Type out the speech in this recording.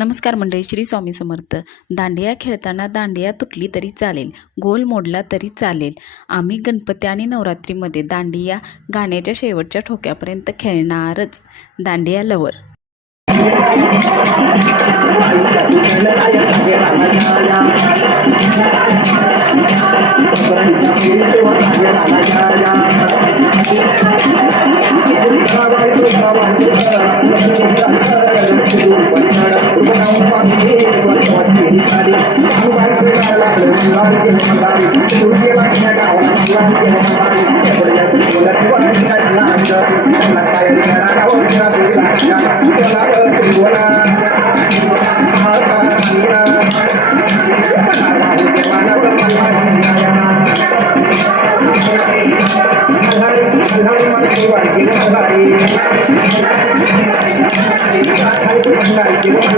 नमस्कार मंडळी, श्री स्वामी समर्थ. दांडिया खेळताना दांडिया तुटली तरी चालेल, गोल मोडला तरी चालेल. आम्ही गणपती आणि नवरात्रीमध्ये दांडिया गाण्याच्या शेवटच्या ठोक्यापर्यंत खेळणारच. दांडिया लवर. Hola.